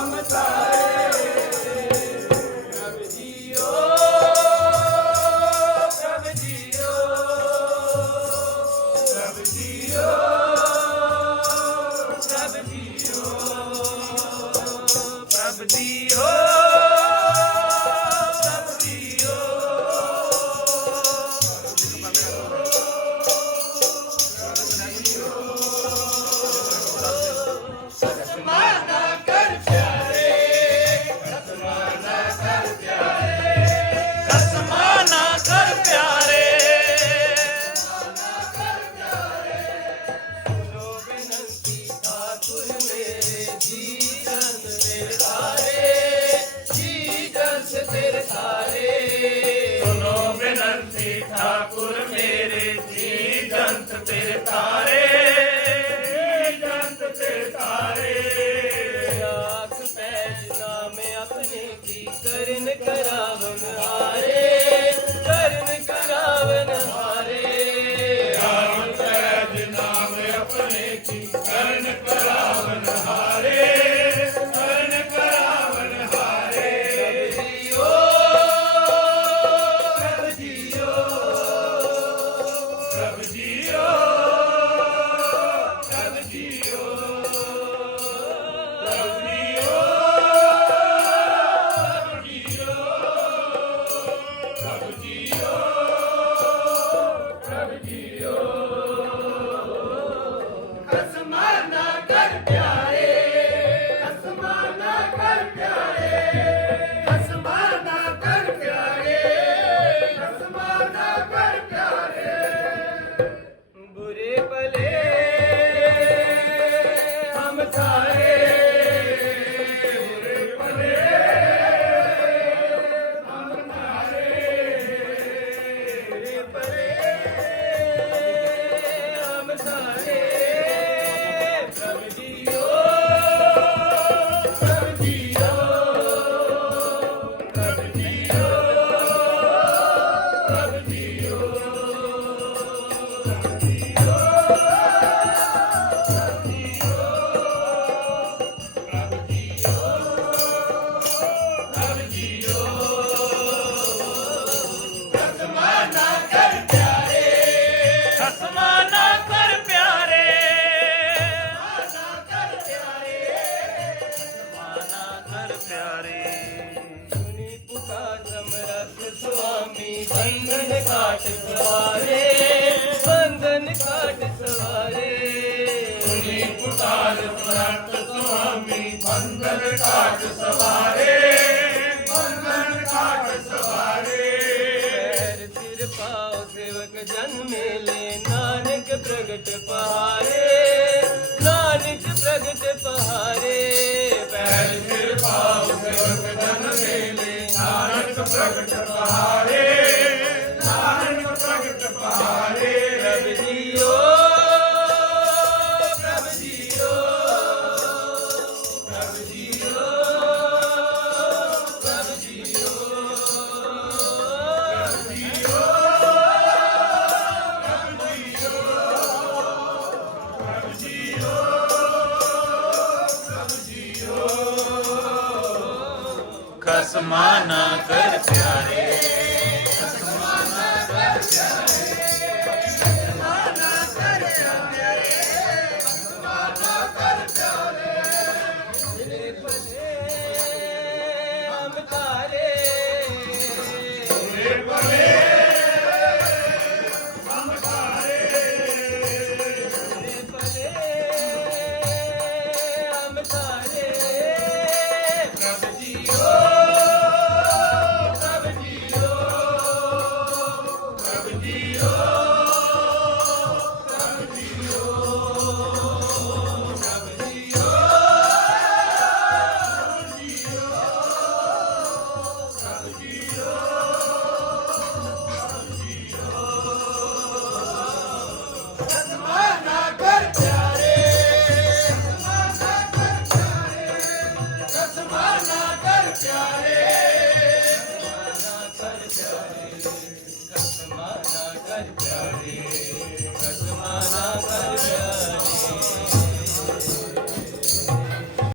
Ramadan. Thakur ਮੇਰੇ ਜੀ ਜੰਤ ਤੇ ਤਾਰੇ ਜੰਤ ਤੇਰੇ ਤਾਰੇ ਆਖ ਪੈਜ ਨਾਮ ਆਪਣੇ ਕੀ ਕਰਨ ਕਰਾਵਨ ਹਾਰੇ ਕਰਨ ਕਰਾਵਨ ਹਾਰੇ ਆਖ ਪੈਜ ਨਾਮ ਆਪਣੇ ਕੀ ਕਰਨ ਕਰਾ Seventy. ਪਿਆਰੇ। ਸੁਣੀ ਪੁਕਾ ਸਮਰਥ ਸੁਆਮੀ ਬੰਧਨ ਕਾਟ ਸਵਾਰੇ ਬੰਧਨ ਕਾਟ ਸਵਾਰੇ। ਸੁਣੀ ਪੁਕਾਰ ਸਮਰਥ ਸੁਆਮੀ ਬੰਧਨ ਕਾਟ ਸਵਾਰੇ ਬੰਦਨ ਕਾਟ ਸਵਾਰੇ। ਸਿਰ ਪਾਉ ਸੇਵਕ ਜਨ ਮੇਲੇ ਨਾਨਕ ਪ੍ਰਗਟ ਪਹਾਰੇ ਨਾਨਕ ਪ੍ਰਗਟ ਪਹਾਰੇ। ਪੈਰ ਸਿਰ ਪਾਉ ਸੇਵਕ ਜਨ ਮੇਲੇ ਨਾਨਕ ਪ੍ਰਗਟ ਪਹਾਰੇ ਖਸਮਾ ਨਾ ਕਰ ਪਿਆਰੇ। ਜਿਹੜੇ